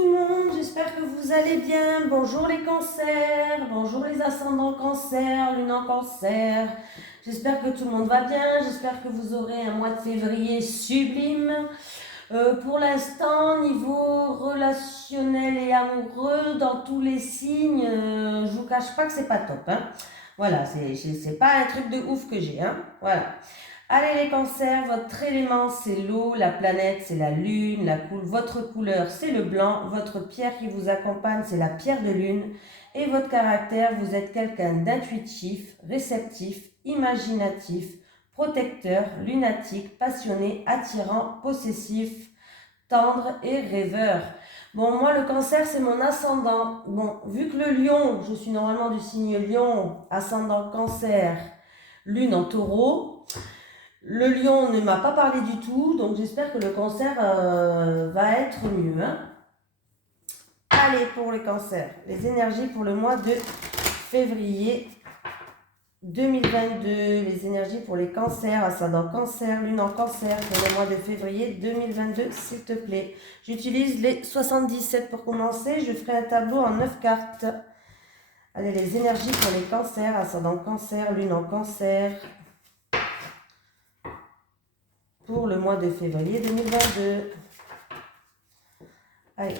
tout le monde, j'espère que vous allez bien. Bonjour les cancers, bonjour les ascendants cancer, lune en cancer. J'espère que tout le monde va bien, j'espère que vous aurez un mois de février sublime. Pour l'instant, niveau relationnel et amoureux, dans tous les signes, je vous cache pas que c'est pas top. Hein. Voilà, c'est pas un truc de ouf que j'ai. Hein. Voilà. Allez les cancers, votre élément c'est l'eau, la planète c'est la lune, votre couleur c'est le blanc, votre pierre qui vous accompagne c'est la pierre de lune et votre caractère, vous êtes quelqu'un d'intuitif, réceptif, imaginatif, protecteur, lunatique, passionné, attirant, possessif, tendre et rêveur. Bon, moi le cancer c'est mon ascendant. Bon, vu que le lion, je suis normalement du signe lion, ascendant cancer, lune en taureau. Le lion ne m'a pas parlé du tout, donc j'espère que le cancer va être mieux. Hein. Allez, pour le cancer, les énergies pour le mois de février 2022. Les énergies pour les cancers, ascendant cancer, lune en cancer, pour le mois de février 2022, s'il te plaît. J'utilise les 77 pour commencer. Je ferai un tableau en 9 cartes. Allez, les énergies pour les cancers, ascendant cancer, lune en cancer, pour le mois de février 2022. Allez,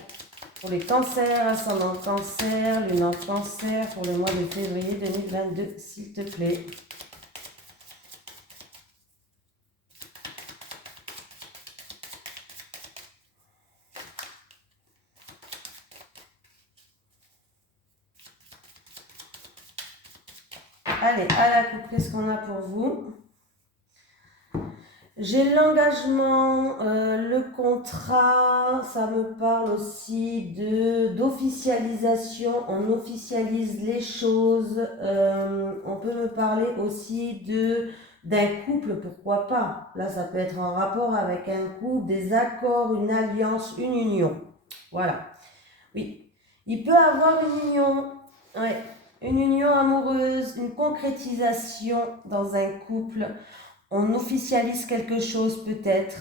pour les cancers, ascendant cancer, lune en cancer, pour le mois de février 2022, s'il te plaît. Allez, à la coupe, qu'est-ce qu'on a pour vous? J'ai l'engagement, le contrat, ça me parle aussi d'officialisation, on officialise les choses, on peut me parler aussi d'un couple, pourquoi pas. Là, ça peut être en rapport avec un couple, des accords, une alliance, une union. Voilà. Oui, il peut avoir une union, ouais, une union amoureuse, une concrétisation dans un couple. On officialise quelque chose peut-être.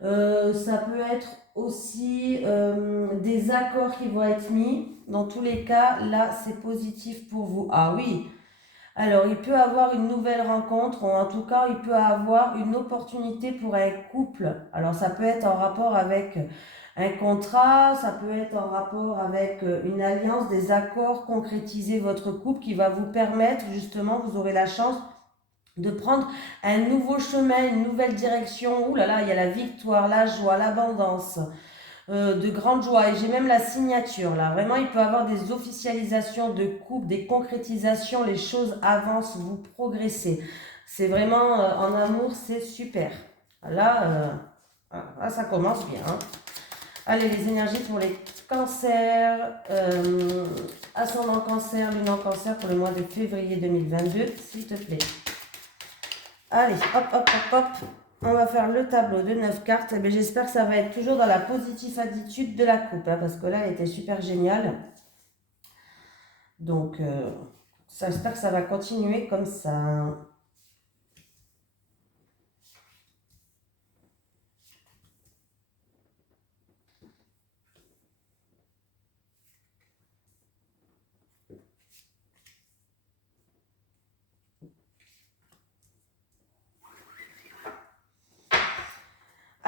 Ça peut être aussi des accords qui vont être mis. Dans tous les cas, là, c'est positif pour vous. Ah oui. Alors, il peut avoir une nouvelle rencontre, ou en tout cas, il peut avoir une opportunité pour un couple. Alors, ça peut être en rapport avec un contrat, ça peut être en rapport avec une alliance, des accords, concrétiser votre couple qui va vous permettre, justement, vous aurez la chance de prendre un nouveau chemin, une nouvelle direction. Ouh là là, il y a la victoire, la joie, l'abondance, de grande joie. Et j'ai même la signature là. Vraiment, il peut y avoir des officialisations de couple, des concrétisations, les choses avancent, vous progressez. C'est vraiment, en amour, c'est super. Là, ça commence bien. Hein. Allez, les énergies pour les cancers, ascendant cancer, lune en cancer pour le mois de février 2022, s'il te plaît. Allez, hop, hop, hop, hop. On va faire le tableau de 9 cartes. Eh j'espère que ça va être toujours dans la positive attitude de la coupe. Hein, parce que là, elle était super géniale. Donc, j'espère que ça va continuer comme ça.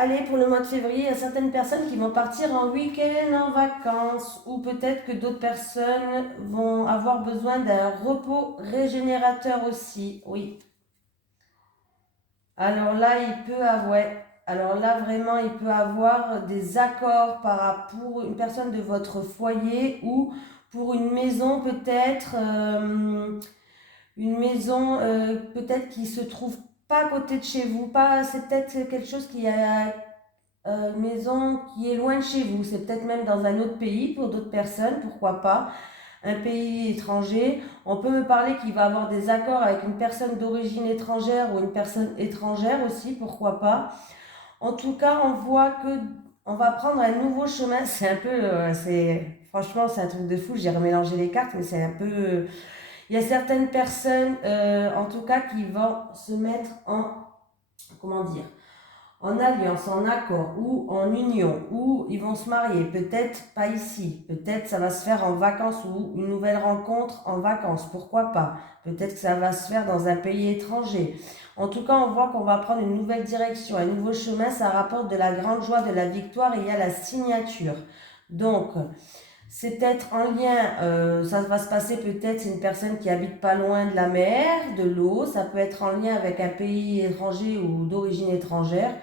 Allez, pour le mois de février, il y a certaines personnes qui vont partir en week-end, en vacances, ou peut-être que d'autres personnes vont avoir besoin d'un repos régénérateur aussi. Oui. Alors là, il peut avoir, ouais. Alors là, vraiment, il peut avoir des accords pour une personne de votre foyer ou pour une maison peut-être, une maison peut-être qui se trouve pas à côté de chez vous, pas, c'est peut-être quelque chose qui a une maison qui est loin de chez vous, c'est peut-être même dans un autre pays pour d'autres personnes, pourquoi pas, un pays étranger. On peut me parler qu'il va avoir des accords avec une personne d'origine étrangère ou une personne étrangère aussi, pourquoi pas. En tout cas, on voit que on va prendre un nouveau chemin. C'est un peu, franchement, c'est un truc de fou. J'ai remélangé les cartes, mais c'est un peu. Il y a certaines personnes, en tout cas, qui vont se mettre en, comment dire, en alliance, en accord ou en union, ou ils vont se marier, peut-être pas ici, peut-être ça va se faire en vacances ou une nouvelle rencontre en vacances, pourquoi pas, peut-être que ça va se faire dans un pays étranger. En tout cas, on voit qu'on va prendre une nouvelle direction, un nouveau chemin, ça rapporte de la grande joie, de la victoire et il y a la signature. Donc, c'est peut-être en lien, ça va se passer peut-être, c'est une personne qui habite pas loin de la mer, de l'eau, ça peut être en lien avec un pays étranger ou d'origine étrangère,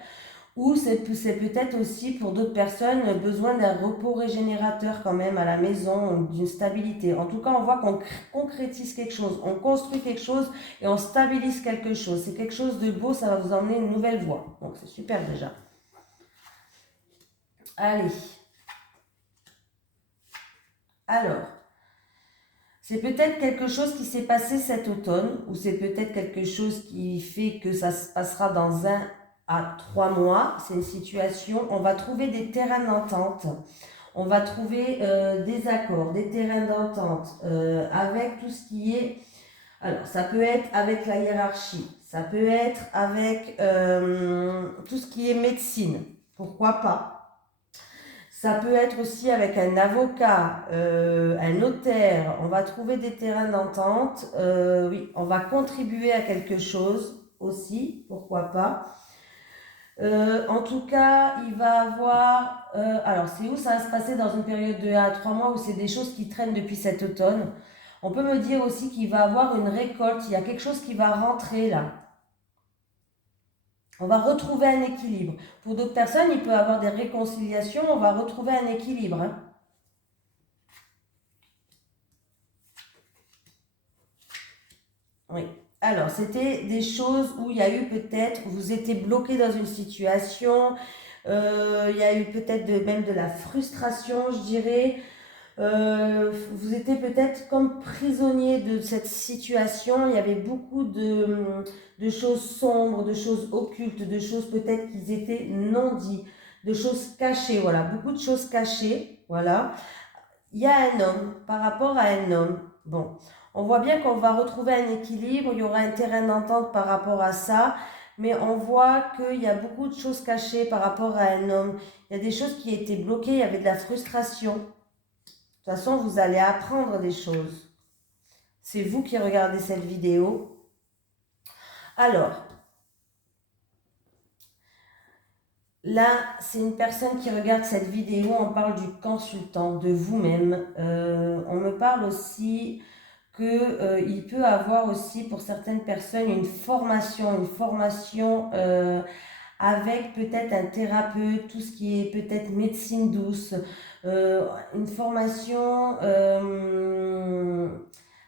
ou c'est peut-être aussi pour d'autres personnes besoin d'un repos régénérateur quand même à la maison, d'une stabilité. En tout cas, on voit qu'on concrétise quelque chose, on construit quelque chose et on stabilise quelque chose. C'est quelque chose de beau, ça va vous emmener une nouvelle voie. Donc c'est super déjà. Allez. Alors, c'est peut-être quelque chose qui s'est passé cet automne, ou c'est peut-être quelque chose qui fait que ça se passera dans 1 à 3 mois. C'est une situation, on va trouver des terrains d'entente, on va trouver des accords, des terrains d'entente avec tout ce qui est... Alors, ça peut être avec la hiérarchie, ça peut être avec tout ce qui est médecine, pourquoi pas. Ça peut être aussi avec un avocat, un notaire. On va trouver des terrains d'entente. Oui, on va contribuer à quelque chose aussi, pourquoi pas. En tout cas, il va avoir... alors, c'est où ça va se passer dans une période de 1 à 3 mois où c'est des choses qui traînent depuis cet automne. On peut me dire aussi qu'il va avoir une récolte. Il y a quelque chose qui va rentrer là. On va retrouver un équilibre. Pour d'autres personnes, il peut y avoir des réconciliations. On va retrouver un équilibre. Hein. Oui. Alors, c'était des choses où il y a eu peut-être, vous étiez bloqué dans une situation, il y a eu peut-être même de la frustration, je dirais. Vous étiez peut-être comme prisonnier de cette situation. Il y avait beaucoup de choses sombres, de choses occultes, de choses peut-être qui étaient non dites, de choses cachées, voilà, beaucoup de choses cachées, voilà. Il y a un homme, par rapport à un homme, bon, on voit bien qu'on va retrouver un équilibre, il y aura un terrain d'entente par rapport à ça, mais on voit qu'il y a beaucoup de choses cachées par rapport à un homme. Il y a des choses qui étaient bloquées, il y avait de la frustration. De toute façon, vous allez apprendre des choses. C'est vous qui regardez cette vidéo. Alors, là, c'est une personne qui regarde cette vidéo. On parle du consultant, de vous-même. On me parle aussi qu'il peut avoir aussi pour certaines personnes une formation avec peut-être un thérapeute, tout ce qui est peut-être médecine douce, une formation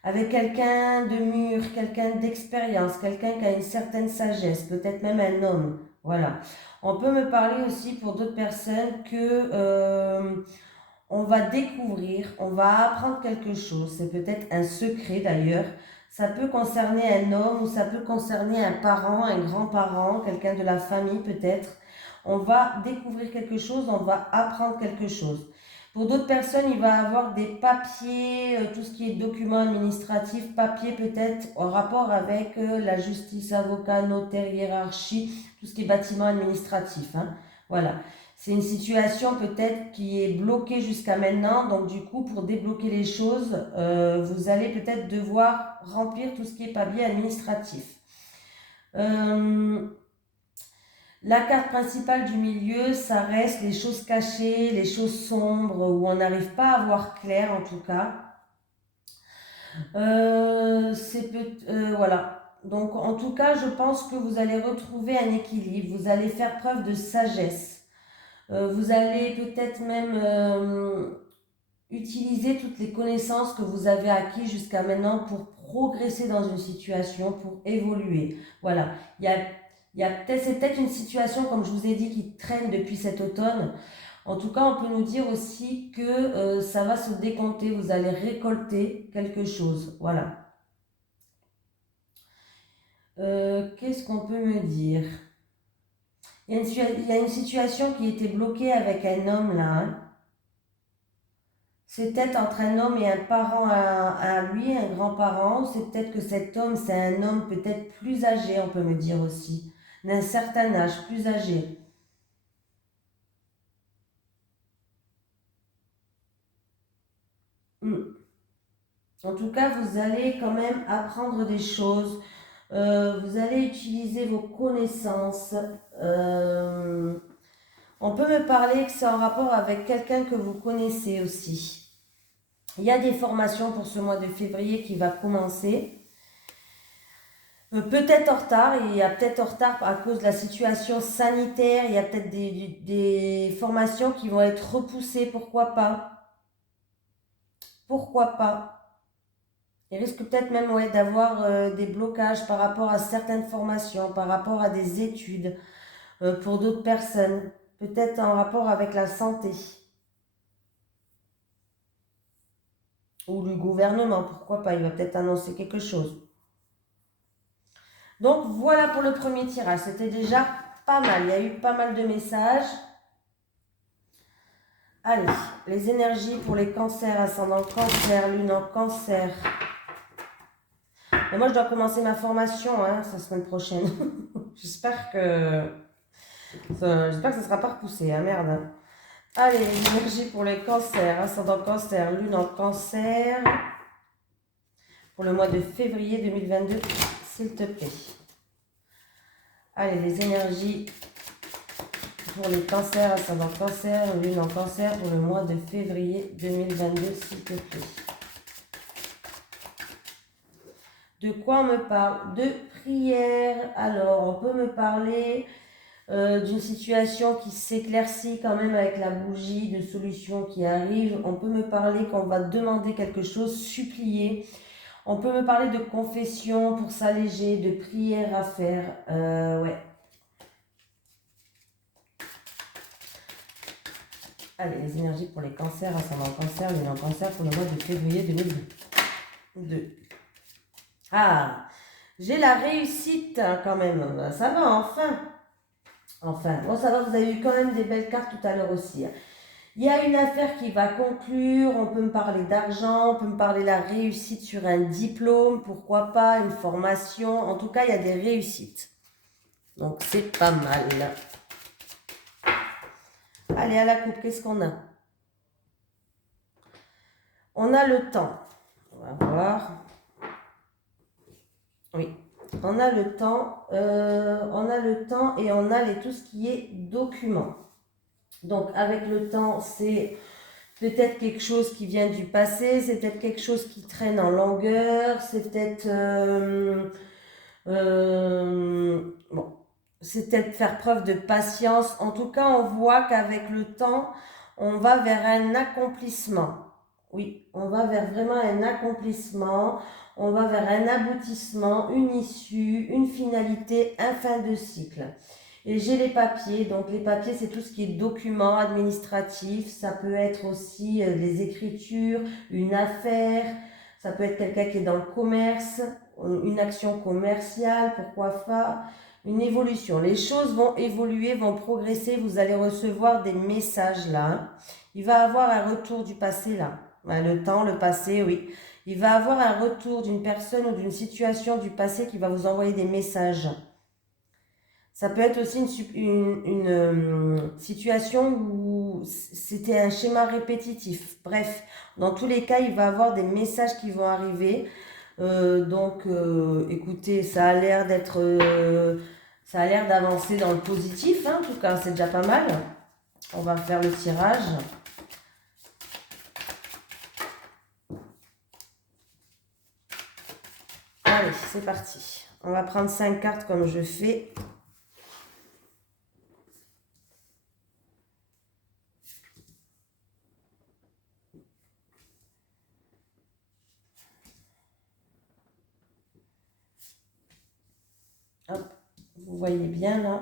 avec quelqu'un de mûr, quelqu'un d'expérience, quelqu'un qui a une certaine sagesse, peut-être même un homme. Voilà. On peut me parler aussi pour d'autres personnes que on va découvrir, on va apprendre quelque chose. C'est peut-être un secret d'ailleurs. Ça peut concerner un homme ou ça peut concerner un parent, un grand-parent, quelqu'un de la famille peut-être. On va découvrir quelque chose, on va apprendre quelque chose. Pour d'autres personnes, il va avoir des papiers, tout ce qui est documents administratifs, papiers peut-être en rapport avec la justice, avocat, notaire, hiérarchie, tout ce qui est bâtiment administratif. Hein. Voilà. C'est une situation peut-être qui est bloquée jusqu'à maintenant. Donc du coup, pour débloquer les choses, vous allez peut-être devoir remplir tout ce qui est papier administratif. La carte principale du milieu, ça reste les choses cachées, les choses sombres, où on n'arrive pas à voir clair en tout cas. Voilà. Donc en tout cas, je pense que vous allez retrouver un équilibre, vous allez faire preuve de sagesse. Vous allez peut-être même utiliser toutes les connaissances que vous avez acquises jusqu'à maintenant pour progresser dans une situation, pour évoluer. Voilà. C'est peut-être une situation, comme je vous ai dit, qui traîne depuis cet automne. En tout cas, on peut nous dire aussi que ça va se décompter, vous allez récolter quelque chose. Voilà. Qu'est-ce qu'on peut me dire? Il y a une situation qui était bloquée avec un homme là. Hein. C'est peut-être entre un homme et un parent à lui, un grand-parent. C'est peut-être que cet homme, c'est un homme peut-être plus âgé, on peut me dire aussi, d'un certain âge, plus âgé. En tout cas, vous allez quand même apprendre des choses. Vous allez utiliser vos connaissances. On peut me parler que c'est en rapport avec quelqu'un que vous connaissez aussi. Il y a des formations pour ce mois de février qui va commencer. Peut-être en retard, il y a peut-être en retard à cause de la situation sanitaire, il y a peut-être des formations qui vont être repoussées, pourquoi pas? Pourquoi pas? Il risque peut-être même d'avoir des blocages par rapport à certaines formations, par rapport à des études pour d'autres personnes, peut-être en rapport avec la santé ou le gouvernement, pourquoi pas, il va peut-être annoncer quelque chose. Donc voilà pour le premier tirage, c'était déjà pas mal, il y a eu pas mal de messages. Allez, les énergies pour les cancers, ascendant cancer, lune en cancer. Et moi je dois commencer ma formation la semaine prochaine. J'espère que ça ne sera pas repoussé, merde. Allez, les énergies pour les cancers, ascendant cancer, lune en cancer. Pour le mois de février 2022, s'il te plaît. Allez, les énergies pour les cancers, ascendant cancer, lune en cancer pour le mois de février 2022, s'il te plaît. De quoi on me parle? De prière. Alors, on peut me parler d'une situation qui s'éclaircit quand même avec la bougie, de solutions qui arrivent. On peut me parler qu'on va demander quelque chose, supplier. On peut me parler de confession pour s'alléger, de prière à faire. Ouais. Allez, les énergies pour les cancers, ascendant cancer, lune en cancer pour le mois de février 2022. Ah, j'ai la réussite quand même. Ça va, enfin. Enfin, bon, ça va, vous avez eu quand même des belles cartes tout à l'heure aussi. Il y a une affaire qui va conclure, on peut me parler d'argent, on peut me parler de la réussite sur un diplôme, pourquoi pas, une formation. En tout cas, il y a des réussites. Donc, c'est pas mal. Allez, à la coupe, qu'est-ce qu'on a? On a le temps. On va voir. Oui, on a le temps. On a le temps et on a tout ce qui est documents. Donc, avec le temps, c'est peut-être quelque chose qui vient du passé, c'est peut-être quelque chose qui traîne en longueur, c'est peut-être... bon, c'est peut-être faire preuve de patience. En tout cas, on voit qu'avec le temps, on va vers un accomplissement. Oui, on va vers vraiment un accomplissement, on va vers un aboutissement, une issue, une finalité, un fin de cycle. Et j'ai les papiers, donc les papiers c'est tout ce qui est documents administratifs, ça peut être aussi les écritures, une affaire, ça peut être quelqu'un qui est dans le commerce, une action commerciale, pourquoi pas, une évolution. Les choses vont évoluer, vont progresser, vous allez recevoir des messages là. Il va avoir un retour du passé là. Le temps, le passé, oui. Il va avoir un retour d'une personne ou d'une situation du passé qui va vous envoyer des messages. Ça peut être aussi une situation où c'était un schéma répétitif. Bref, dans tous les cas, il va y avoir des messages qui vont arriver. Écoutez, ça a l'air d'avancer dans le positif, en tout cas, c'est déjà pas mal. On va faire le tirage. Allez, c'est parti. On va prendre 5 cartes comme je fais. Hop, vous voyez bien là.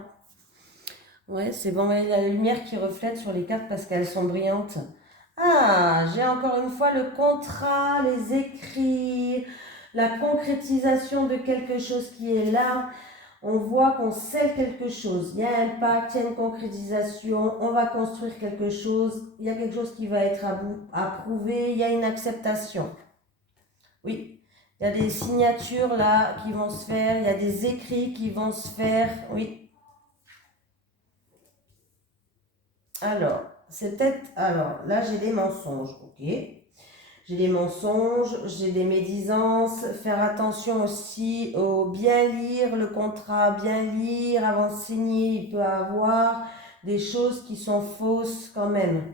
Ouais, c'est bon, il y a la lumière qui reflète sur les cartes parce qu'elles sont brillantes. Ah, j'ai encore une fois le contrat, les écrits, la concrétisation de quelque chose qui est là. On voit qu'on scelle quelque chose. Il y a un pacte, il y a une concrétisation, on va construire quelque chose, il y a quelque chose qui va être approuvé, il y a une acceptation. Oui, il y a des signatures là qui vont se faire, il y a des écrits qui vont se faire, oui. Alors, c'est peut-être... Alors, là, j'ai des mensonges, ok. J'ai des mensonges, j'ai des médisances. Faire attention aussi au bien lire le contrat, bien lire avant de signer. Il peut y avoir des choses qui sont fausses quand même.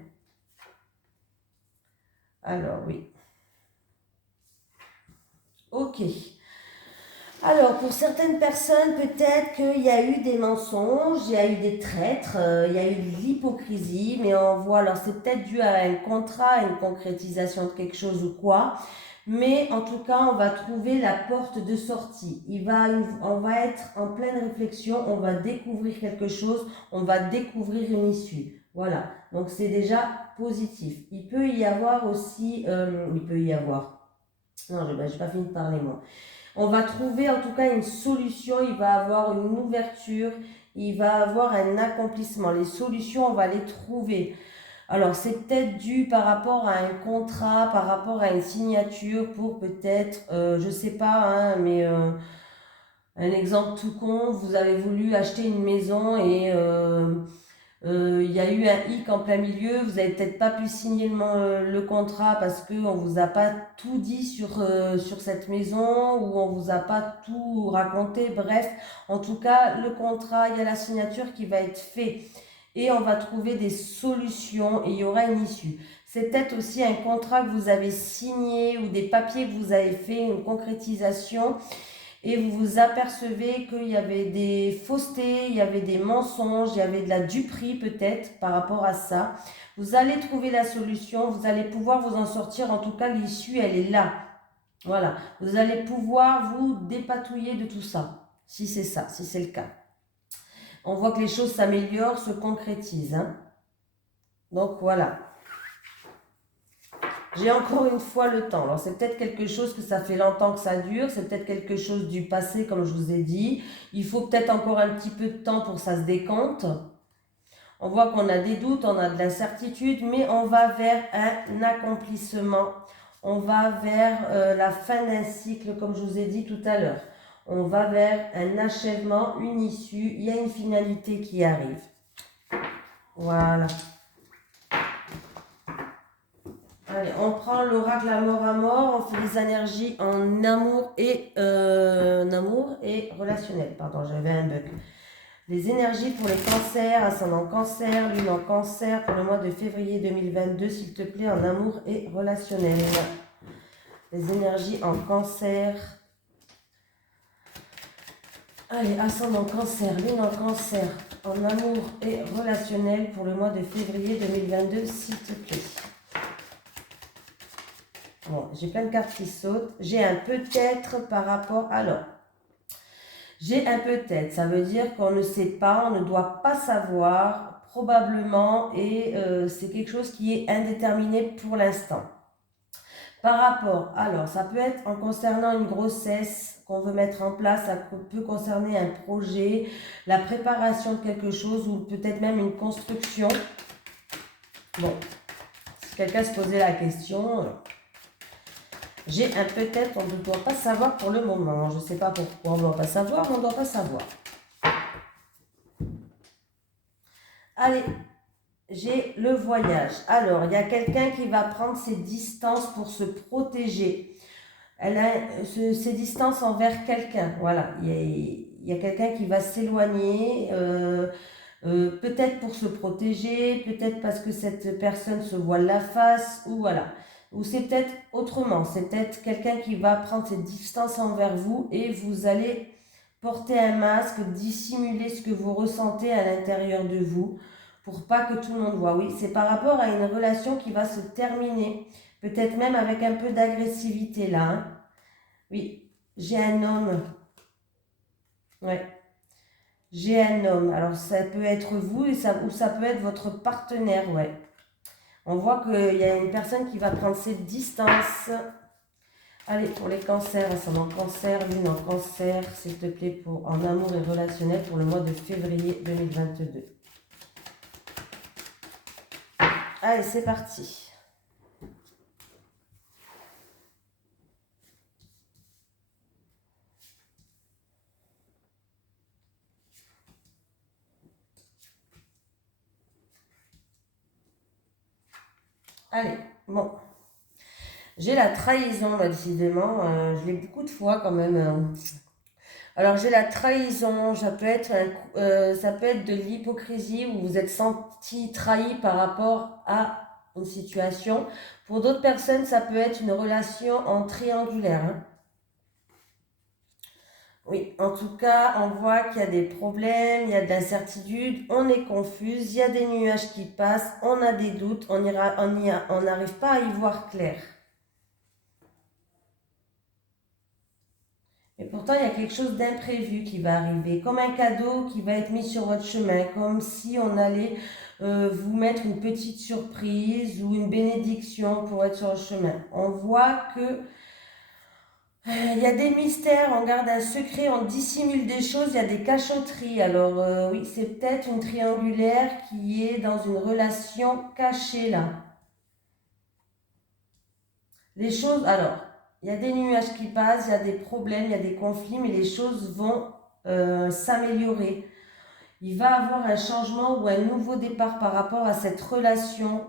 Alors oui. Ok. Alors, pour certaines personnes, peut-être qu'il y a eu des mensonges, il y a eu des traîtres, il y a eu de l'hypocrisie, mais on voit, alors c'est peut-être dû à un contrat, à une concrétisation de quelque chose ou quoi, mais en tout cas, on va trouver la porte de sortie. On va être en pleine réflexion, on va découvrir quelque chose, on va découvrir une issue. Voilà, donc c'est déjà positif. Il peut y avoir aussi, non, je n'ai pas fini de parler moi. On va trouver en tout cas une solution, il va avoir une ouverture, il va avoir un accomplissement. Les solutions, on va les trouver. Alors, c'est peut-être dû par rapport à un contrat, par rapport à une signature pour peut-être, je ne sais pas, hein, mais un exemple tout con, vous avez voulu acheter une maison et il y a eu un hic en plein milieu, vous n'avez peut-être pas pu signer le contrat parce qu'on ne vous a pas tout dit sur cette maison ou on ne vous a pas tout raconté. Bref, en tout cas, le contrat, il y a la signature qui va être faite et on va trouver des solutions et il y aura une issue. C'est peut-être aussi un contrat que vous avez signé ou des papiers que vous avez fait, une concrétisation et vous vous apercevez qu'il y avait des faussetés, il y avait des mensonges, il y avait de la duperie peut-être par rapport à ça. Vous allez trouver la solution, vous allez pouvoir vous en sortir. En tout cas, l'issue, elle est là. Voilà, vous allez pouvoir vous dépatouiller de tout ça, si c'est ça, si c'est le cas. On voit que les choses s'améliorent, se concrétisent, hein. Donc voilà. J'ai encore une fois le temps. Alors c'est peut-être quelque chose que ça fait longtemps que ça dure, c'est peut-être quelque chose du passé comme je vous ai dit. Il faut peut-être encore un petit peu de temps pour que ça se décompte. On voit qu'on a des doutes, on a de l'incertitude, mais on va vers un accomplissement. On va vers la fin d'un cycle comme je vous ai dit tout à l'heure. On va vers un achèvement, une issue, il y a une finalité qui arrive. Voilà. Allez, on prend l'oracle la mort à mort, on fait les énergies en amour et relationnel. Pardon, j'avais un bug. Les énergies pour les cancers, ascendant cancer, lune en cancer pour le mois de février 2022, s'il te plaît, en amour et relationnel. Les énergies en cancer. Allez, ascendant cancer, lune en cancer, en amour et relationnel pour le mois de février 2022, s'il te plaît. Bon, j'ai plein de cartes qui sautent. J'ai un peut-être par rapport... Alors, j'ai un peut-être. Ça veut dire qu'on ne sait pas, on ne doit pas savoir, probablement, et c'est quelque chose qui est indéterminé pour l'instant. Par rapport, alors, ça peut être en concernant une grossesse qu'on veut mettre en place, ça peut concerner un projet, la préparation de quelque chose ou peut-être même une construction. Bon, si quelqu'un se posait la question... J'ai un peut-être, on ne doit pas savoir pour le moment. Je ne sais pas pourquoi on ne doit pas savoir, mais on ne doit pas savoir. Allez, j'ai le voyage. Alors, il y a quelqu'un qui va prendre ses distances pour se protéger. Elle a ses distances envers quelqu'un. Voilà, il y a quelqu'un qui va s'éloigner, peut-être pour se protéger, peut-être parce que cette personne se voile la face, ou voilà. Ou c'est peut-être autrement, c'est peut-être quelqu'un qui va prendre ses distances envers vous et vous allez porter un masque, dissimuler ce que vous ressentez à l'intérieur de vous pour pas que tout le monde voit. Oui, c'est par rapport à une relation qui va se terminer, peut-être même avec un peu d'agressivité là. Hein. Oui, j'ai un homme. Ouais. J'ai un homme. Alors ça peut être vous ou ça peut être votre partenaire, ouais. On voit qu'il y a une personne qui va prendre ses distances. Allez, pour les cancers, ascendant cancer, lune en cancer, s'il te plaît, en amour et relationnel pour le mois de février 2022. Allez, c'est parti. Allez, bon. J'ai la trahison, là, décidément. Je l'ai beaucoup de fois quand même. Alors, j'ai la trahison. Ça peut être de l'hypocrisie où vous êtes senti trahi par rapport à une situation. Pour d'autres personnes, ça peut être une relation en triangulaire, hein. Oui, en tout cas, on voit qu'il y a des problèmes, il y a de l'incertitude, on est confuse, il y a des nuages qui passent, on a des doutes, on n'arrive pas à y voir clair. Et pourtant, il y a quelque chose d'imprévu qui va arriver, comme un cadeau qui va être mis sur votre chemin, comme si on allait vous mettre une petite surprise ou une bénédiction pour être sur le chemin. On voit que il y a des mystères, on garde un secret, on dissimule des choses, il y a des cachotteries. Alors oui, c'est peut-être une triangulaire qui est dans une relation cachée là. Les choses, alors, il y a des nuages qui passent, il y a des problèmes, il y a des conflits, mais les choses vont s'améliorer. Il va y avoir un changement ou un nouveau départ par rapport à cette relation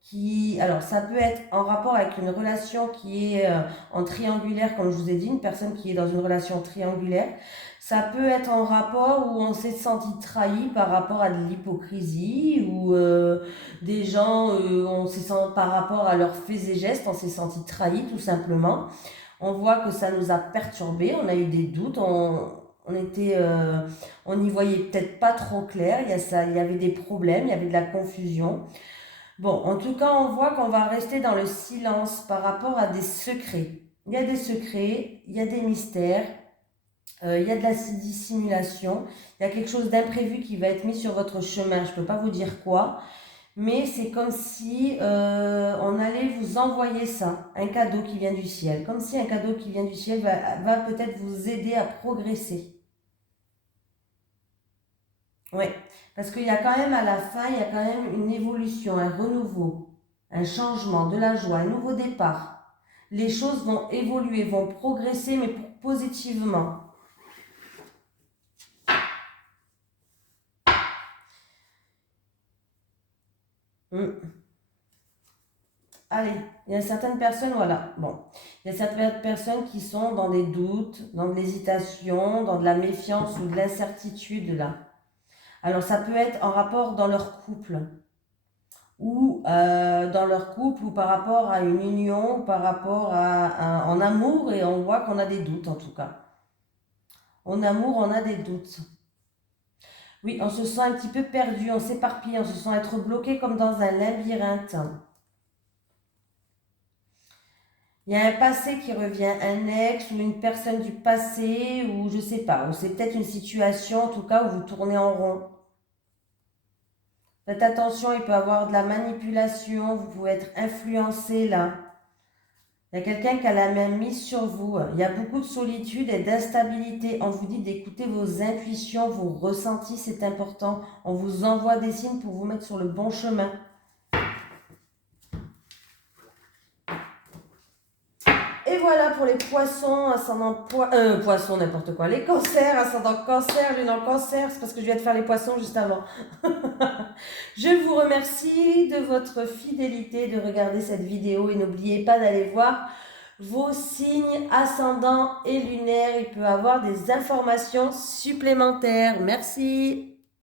qui, alors ça peut être en rapport avec une relation qui est en triangulaire, comme je vous ai dit, une personne qui est dans une relation triangulaire. Ça peut être en rapport où on s'est senti trahi par rapport à de l'hypocrisie ou des gens, on s'est senti par rapport à leurs faits et gestes, on s'est senti trahi tout simplement. On voit que ça nous a perturbés, on a eu des doutes, on était, on n'y voyait peut-être pas trop clair, il y avait des problèmes, il y avait de la confusion. Bon, en tout cas, on voit qu'on va rester dans le silence par rapport à des secrets. Il y a des secrets, il y a des mystères, il y a de la dissimulation, il y a quelque chose d'imprévu qui va être mis sur votre chemin. Je ne peux pas vous dire quoi, mais c'est comme si on allait vous envoyer ça, un cadeau qui vient du ciel. Comme si un cadeau qui vient du ciel va peut-être vous aider à progresser. Oui, parce qu'il y a quand même à la fin, il y a quand même une évolution, un renouveau, un changement, de la joie, un nouveau départ. Les choses vont évoluer, vont progresser, mais positivement. Allez, il y a certaines personnes, voilà, bon, il y a certaines personnes qui sont dans des doutes, dans de l'hésitation, dans de la méfiance ou de l'incertitude là. Alors ça peut être en rapport dans leur couple ou par rapport à une union, ou par rapport en amour, et on voit qu'on a des doutes en tout cas. En amour, on a des doutes. Oui, on se sent un petit peu perdu, on s'éparpille, on se sent être bloqué comme dans un labyrinthe. Il y a un passé qui revient, un ex ou une personne du passé, ou je sais pas, ou c'est peut-être une situation en tout cas où vous tournez en rond. Faites attention, il peut y avoir de la manipulation, vous pouvez être influencé là. Il y a quelqu'un qui a la main mise sur vous. Il y a beaucoup de solitude et d'instabilité. On vous dit d'écouter vos intuitions, vos ressentis, c'est important. On vous envoie des signes pour vous mettre sur le bon chemin. Et voilà pour les poissons, poissons, n'importe quoi. Les cancers, ascendant cancer, lune en cancer. C'est parce que je viens de faire les poissons juste avant. Je vous remercie de votre fidélité, de regarder cette vidéo et n'oubliez pas d'aller voir vos signes ascendants et lunaires. Il peut y avoir des informations supplémentaires. Merci.